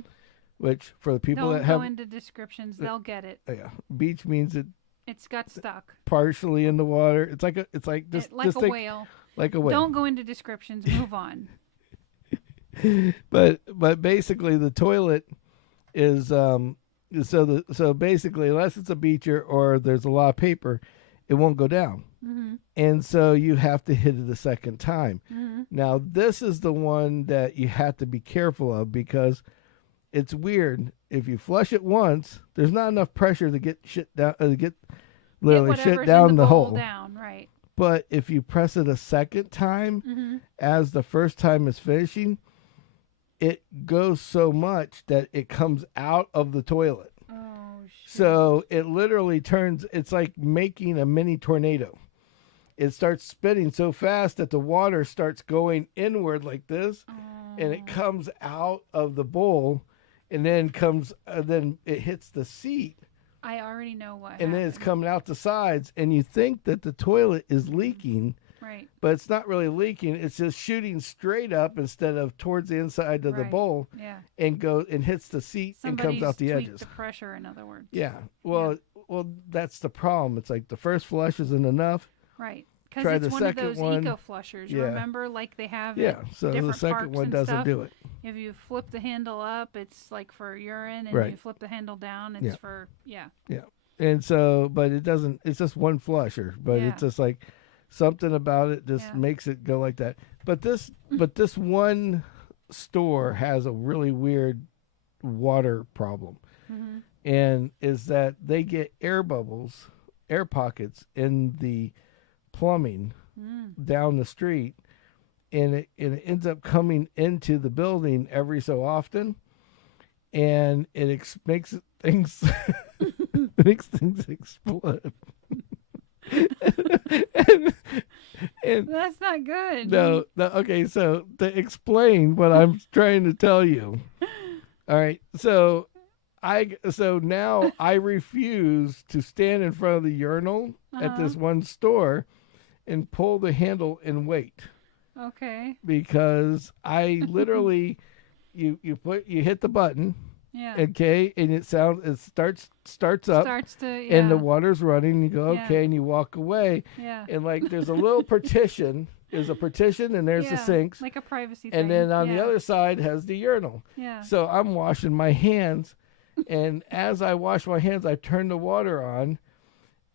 which for the people Don't that go have, into descriptions. They'll get it. yeah, beach means it It's got stuck. partially in the water. It's like just Like just a think, whale. like a whale. Don't go into descriptions. Move on. But basically the toilet is so basically unless it's a beacher or there's a lot of paper, it won't go down. Mm-hmm. And so you have to hit it a second time. Mm-hmm. Now this is the one that you have to be careful of because it's weird. If you flush it once, there's not enough pressure to get shit down, get literally shit whatever's down in the bowl hole. down, right. But if you press it a second time, Mm-hmm. as the first time is finishing, it goes so much that it comes out of the toilet. Oh, shit. So it literally turns, it's like making a mini tornado. It starts spinning so fast that the water starts going inward like this, and it comes out of the bowl, and then then it hits the seat, I already know what and then it's happened. coming out the sides, and you think that the toilet is leaking, Right. but it's not really leaking. It's just shooting straight up instead of towards the inside of the Right. bowl, Yeah. and hits the seat and comes out the tweaked edges. the pressure, in other words. Yeah. Well, that's the problem. It's like the first flush isn't enough. Right. Because Try it's the one of second those one. eco flushers. Yeah. Remember, like they have Yeah. at So the different second parks one and doesn't stuff. do it. If you flip the handle up, it's like for urine, and Right. you flip the handle down, it's Yeah. for And so, but it doesn't. It's just one flusher. But Yeah. it's just like something about it just Yeah. makes it go like that. But this one store has a really weird water problem, Mm-hmm. and is that they get air bubbles, air pockets in the plumbing down the street, and it ends up coming into the building every so often, and it makes things makes things explode. and That's not good. no, okay, so to explain what I'm trying to tell you. All right, so now I refuse to stand in front of the urinal at this one store and pull the handle and wait, Okay. because I literally you hit the button, Yeah. okay, and it starts up, Starts to. Yeah. and the water's running. You go Yeah. okay, and you walk away, Yeah. and like there's a little partition. There's a partition, and there's the Yeah, sinks, like a privacy thing. and then on the Yeah. other side has the urinal. Yeah. So I'm washing my hands, and as I wash my hands, I turn the water on,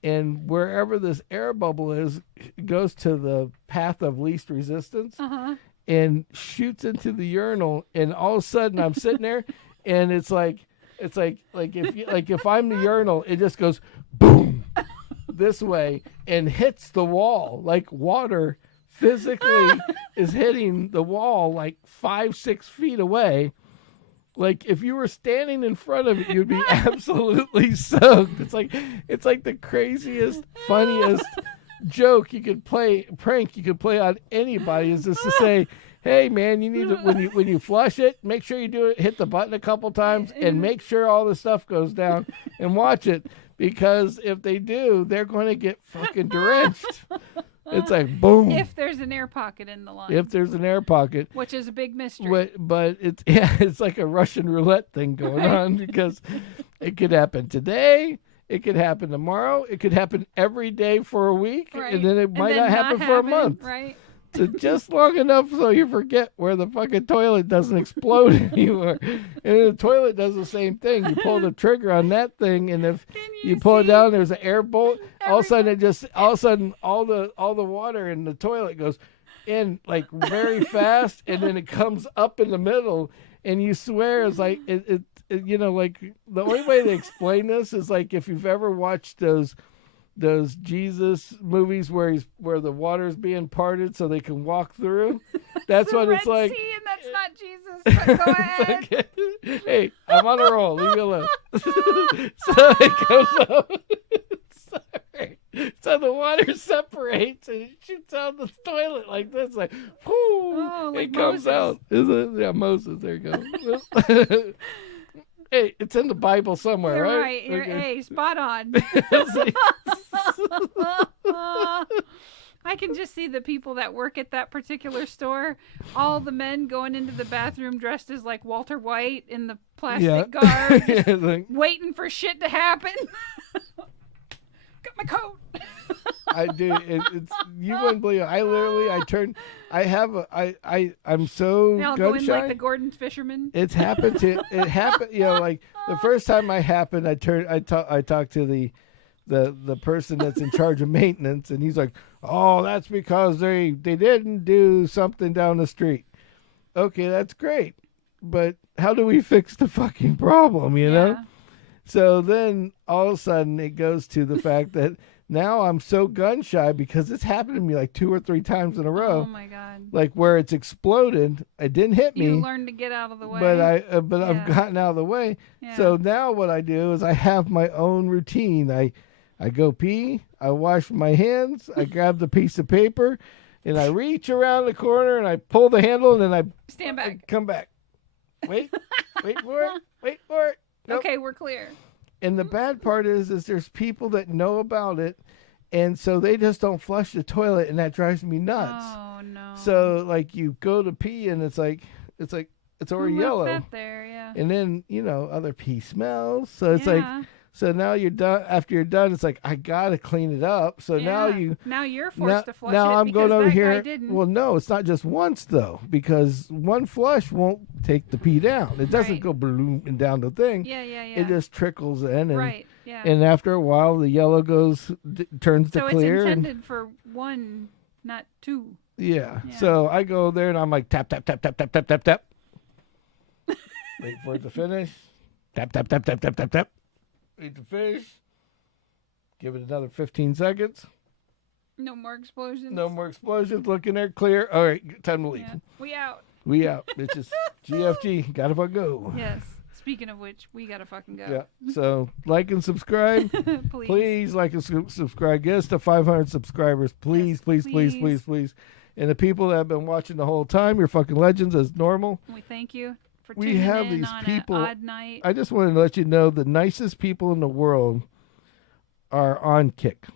and wherever this air bubble is, it goes to the path of least resistance Uh-huh. and shoots into the urinal, and all of a sudden I'm sitting there, and it's like if I'm the urinal, it just goes boom this way and hits the wall, like water physically is hitting the wall like 5-6 feet away. Like if you were standing in front of it, you'd be absolutely soaked. It's like the craziest, funniest prank you could play on anybody, is just to say, hey man, you need to, when you flush it, make sure you do it, hit the button a couple times, and make sure all the stuff goes down, and watch it, because if they do, they're going to get fucking drenched. It's like boom. If there's an air pocket in the line. If there's an air pocket. Which is a big mystery. But it's like a Russian roulette thing going on, because it could happen today, it could happen tomorrow, it could happen every day for a week, Right. and then it might then not happen for a month. Right. just long enough so you forget where the fucking toilet doesn't explode anymore. And the toilet does the same thing. You pull the trigger on that thing, and if you pull it down, there's an air bolt. All of a sudden, all the water in the toilet goes in like very fast, and then it comes up in the middle, and you swear it's like it you know, like the only way to explain this is like if you've ever watched those Jesus movies where the water's being parted so they can walk through. That's what it's like. Sea, and that's not Jesus. But go ahead. Like, hey, I'm on a roll. Leave me alone. So it goes up. Sorry. So the water separates and it shoots out the toilet like this, like, whoo! Like it comes Moses. out. Yeah, Moses. There you go. Hey, it's in the Bible somewhere, You're right? right. You're Okay. spot on. I can just see the people that work at that particular store. All the men going into the bathroom dressed as like Walter White in the plastic garb, just Yeah, like, waiting for shit to happen. Got my coat. I do. It's you wouldn't believe it. I'm so They all gun go in shy. like the Gordon fisherman. It happened. You know, like the first time I happened, I talked to the person that's in charge of maintenance, and he's like, "Oh, that's because they didn't do something down the street." Okay, that's great, but how do we fix the fucking problem? You know. So then all of a sudden it goes to the fact that now I'm so gun shy because it's happened to me like 2 or 3 times in a row. Oh my god! Like where it's exploded, it didn't hit me. You learned to get out of the way. But I've gotten out of the way. Yeah. So now what I do is I have my own routine. I go pee, I wash my hands, I grab the piece of paper, and I reach around the corner and I pull the handle and then I stand back. I come back. Wait for it. Wait for it. Nope. Okay, we're clear. And the bad part is there's people that know about it, and so they just don't flush the toilet, and that drives me nuts. Oh no! So like you go to pee, and it's already Who yellow, left that there? Yeah. and then other pee smells. So it's like Yeah. so now you're done. After you're done, it's like I gotta clean it up. So now you're forced to flush now it I'm because going over that here. guy didn't. Well, no, it's not just once though, because one flush won't take the pee down. It doesn't Right. go balloon and down the thing. Yeah. It just trickles in, and Right. Yeah. and after a while, the yellow turns to so clear. it's And, intended for one, not two. yeah. Yeah. So I go there and I'm like tap tap tap tap tap tap tap tap. Wait for it to finish. Tap tap tap tap tap tap tap. Wait to finish. Give it another 15 seconds. No more explosions. No more explosions. Look in there, clear. All right, time to leave. Yeah. We out. We out. It's just GFG. Gotta fucking go. Yes. Speaking of which, we gotta fucking go. Yeah. So like and subscribe. Please. Please like and subscribe. Get us to 500 subscribers. Please, Yes, please, please, please. please, please. And the people that have been watching the whole time, you're fucking legends as normal. We thank you for We tuning have in these on people- an odd night. I just wanted to let you know the nicest people in the world are on Kick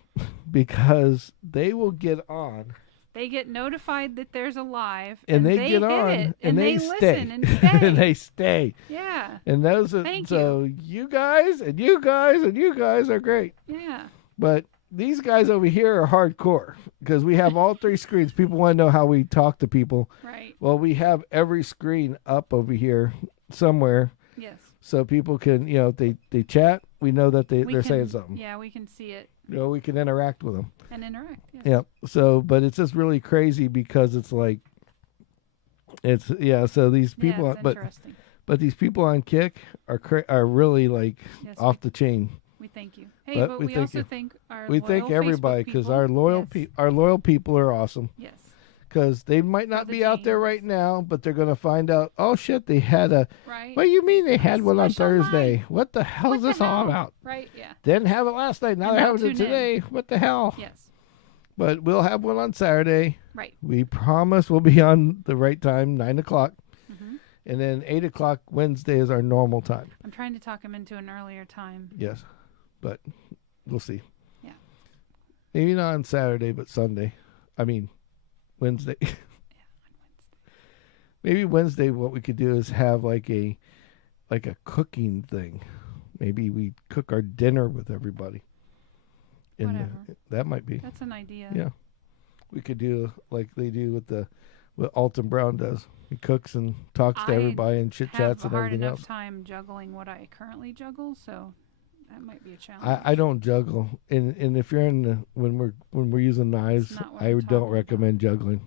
because they will get on They get notified that there's a live, and they they get hit on it, and they listen stay. and stay. And they stay. Yeah. And those are Thank you guys and you guys and you guys are great. Yeah. But these guys over here are hardcore because we have all 3 screens. People want to know how we talk to people. Right. Well, we have every screen up over here somewhere Yes. so people can, if they chat, we know that they're can, saying something. Yeah, we can see it We can interact with them. and interact. Yes. Yeah. So, but it's just really crazy because it's like, so these people, Yeah, it's interesting. but these people on Kick are really like Yes, off the chain. we thank you. Hey, But but we we thank also you. thank our We loyal thank everybody Facebook because people. our loyal people are awesome. Yes. Because they might not the be out there chains. right now, but they're gonna find out. Oh shit! They had a. Right. What do you mean they had one on Special Thursday? night. What the hell What is the this all hell? about? Right. Yeah. Didn't have it last night. Now And they're they'll having it tune in. today. What the hell? Yes. But we'll have one on Saturday. Right. We promise we'll be on the right time, 9:00, hmm and then 8:00 Wednesday is our normal time. I'm trying to talk him into an earlier time. Yes, but we'll see. Yeah. Maybe not on Saturday, but Sunday. I mean, Wednesday. Yeah, on Wednesday. Maybe Wednesday. What we could do is have like a cooking thing. Maybe we cook our dinner with everybody. And Whatever. that might be. That's an idea. Yeah. We could do like they do with what Alton Brown does. He cooks and talks to I everybody and chit chats have and a hard everything enough else. time juggling what I currently juggle, so that might be a challenge. I don't juggle, and if you're in the, when we're using knives, not what I I'm don't talking recommend juggling.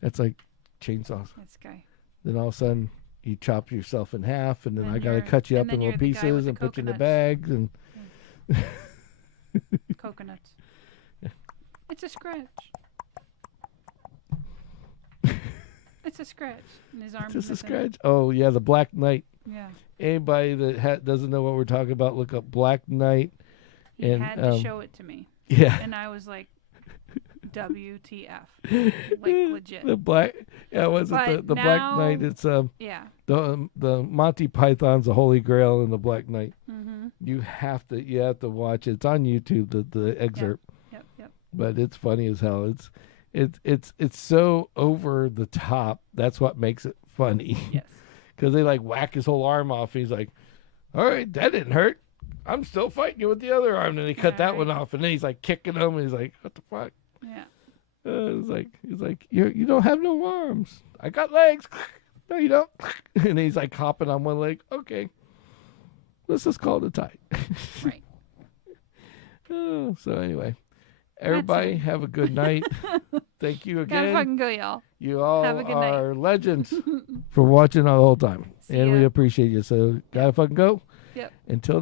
That's like chainsaws. This guy. Then all of a sudden you chop yourself in half, and then And I gotta you're- cut you and up in then little you're the guy with pieces the and put you in the coconuts. bags and. Coconuts. It's a scratch. It's a scratch. And his arm's Just a missing. scratch. Oh yeah, the Black Knight. Yeah. Anybody that doesn't know what we're talking about, look up Black Knight. He And, had to show it to me. Yeah. And I was like, WTF. Like, legit. The black. Yeah, was But it the Black now- Knight? It's Yeah. the Monty Python's the Holy Grail and the Black Knight. Mm-hmm. You have to watch it. It's on YouTube. The excerpt. Yep. But it's funny as hell. It's so over the top. That's what makes it funny. Yes. Because they like whack his whole arm off. He's like, all right, that didn't hurt. I'm still fighting you with the other arm. And then he cut Yeah, that one right. off. And then he's like kicking him. And he's like, what the fuck? Yeah. He's like, you don't have no arms. I got legs. No, you don't. And he's like hopping on one leg. Okay. Let's just call it a tie. Right. So anyway, everybody have a good night. Thank you Gotta again. fucking go, y'all. You all have a good night. are legends for watching the whole time. See And we ya. appreciate you. So gotta fucking go. Yep. Until